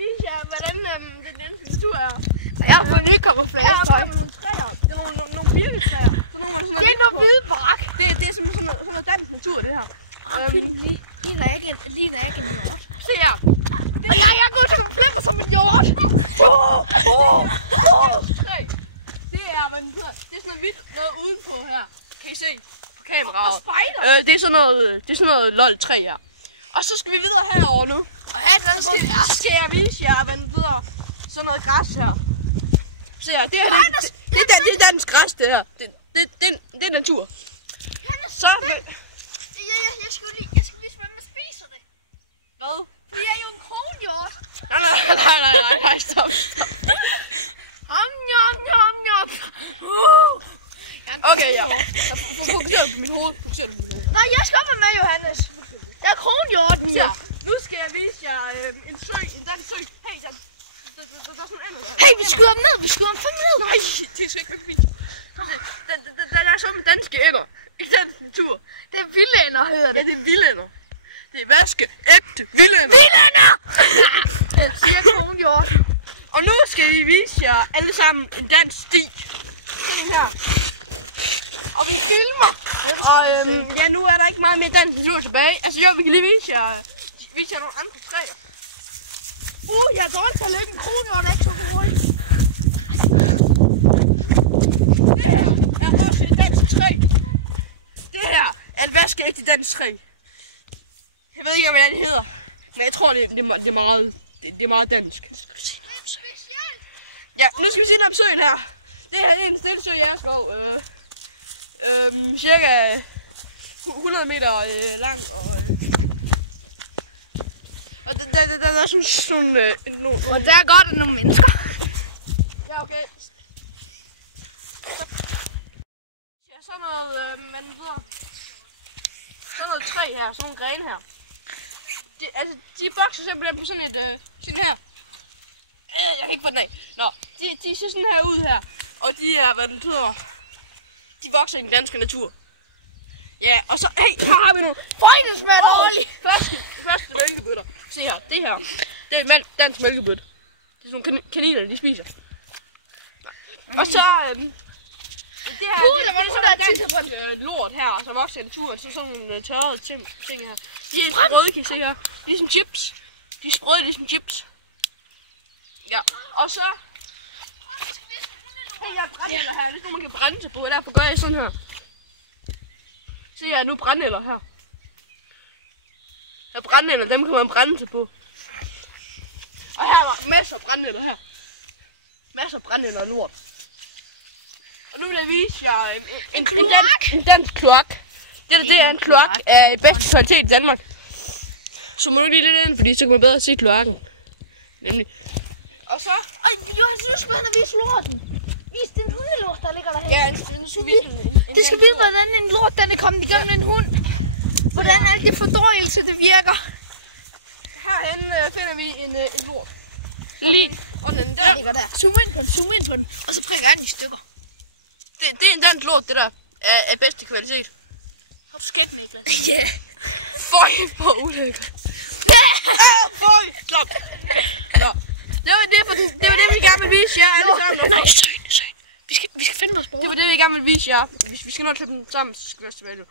vise jer, hvordan den danske natur er. Jeg har fået nykommerflage. Her er nogle træer. Det er nogle birketræer. Det er noget hvide barak. Det er sådan noget dansk natur, det her. Ligner ikke en hjort. Se her. Jeg er gået til at flippe som en hjort. Det er, hvad den hedder. Det er sådan noget hvidt noget udenpå her. Kan I se på kameraet? Og spejder. Det er sådan noget LOL-træ her. Og så skal vi videre herover nu. Så skal jeg vise jer, hvad den hedder. Sådan noget græs her. Se her, det er dansk græs, det her. Det er natur. Så... Jeg skal vise, hvordan man spiser det. Hvad? Det er jo en kronhjort. Nej, stop. Njom. Okay, ja. Fokuser på mit hoved. Nej, jeg skal være med, Johannes. Der er kronhjorten. Ja. Nu skal jeg vise jer en dansk sø. Hey, der er sådan en ellers. Hey, vi skyder dem ned. ned. Nej, det er så ikke fint. Der er sådan danske ænder. I dansk natur. Det er vildænder, hedder det. Ja, det er vildænder. Det er ægte vildænder. Vildænder! Den siger kronhjort. Og nu skal vi vise jer alle sammen en dansk sti. Sådan her. Og vi filmer. Og ja, nu er der ikke meget mere dansk natur tilbage. Altså jo, vi kan lige vise jer nogle andre træer. Jeg er dårligt til at løbe en kronhjort, er ikke så hurtigt. Det her er også et dansk træ. Det her er et vaskeægte dansk træ. Jeg ved ikke, hvad det hedder. Men jeg tror, det er meget dansk. Ja, nu skal vi se om søen her. Det her er en stille sø i Askov. Cirka 100 meter lang. Og der er sådan Og der er godt nogle mennesker. Ja, okay. Ja, sådan noget, man ved. Sådan noget træ her, sådan nogle grene her. De vokser simpelthen på sådan et, sådan her. Jeg kan ikke få den af. Nå, de ser sådan her ud her. Og de er, hvad det betyder, de vokser i den danske natur. Ja, og så, hey, her har vi nogle Frøjnesmand, Olli! Første mælkebøtter. Se her, det her. Det er en dansk mælkebøtte. Det er sådan nogle kaniner, de spiser. Og så, det her, det er sådan en lort her, som vokser i naturen. Så sådan nogle tørrede ting her. De er sprøde, kan I se her. De er som chips. De er sprøde, ligesom chips. Ja, og så... Hey, jeg har brændenælder her. Det er sådan, man kan brænde sig på, og derfor gør jeg sådan her. Se her, nu brændenælder her. Der er brændenælder, dem kan man brænde sig på. Og her var masser af brændenælder her. Masser af brændenælder og lort. Og nu vil jeg vise jer en dansk kloak. Det er en kloak af bedste kvalitet i Danmark. Så må du lige lidt ind, fordi så kan man bedre se kloakken. Nemlig. Og så... Jeg skal have vise lorten. Vis den hundelort, der ligger derhen. Ja, det skal vide, hvordan en lort den er kommet igennem en hund. Hvordan alt det fordøjelse, det virker. Herhen finder vi en lort. Lige. Og den der ligger der. Zoom ind på den. Og så prikker jeg den i stykker. Det er en dansk lort, det der. Af bedste kvalitet. Og skæt med det. Ja. Føj, hvor ulækkert. Føj, stop. Nå. Det var det, vi gerne ville vise jer alle sammen. Nej, søn. Vi skal finde vores bror. Det var det, vi gerne ville vise jer. Hvis vi skal nå at klippe dem sammen, så skal vi også tilbage nu.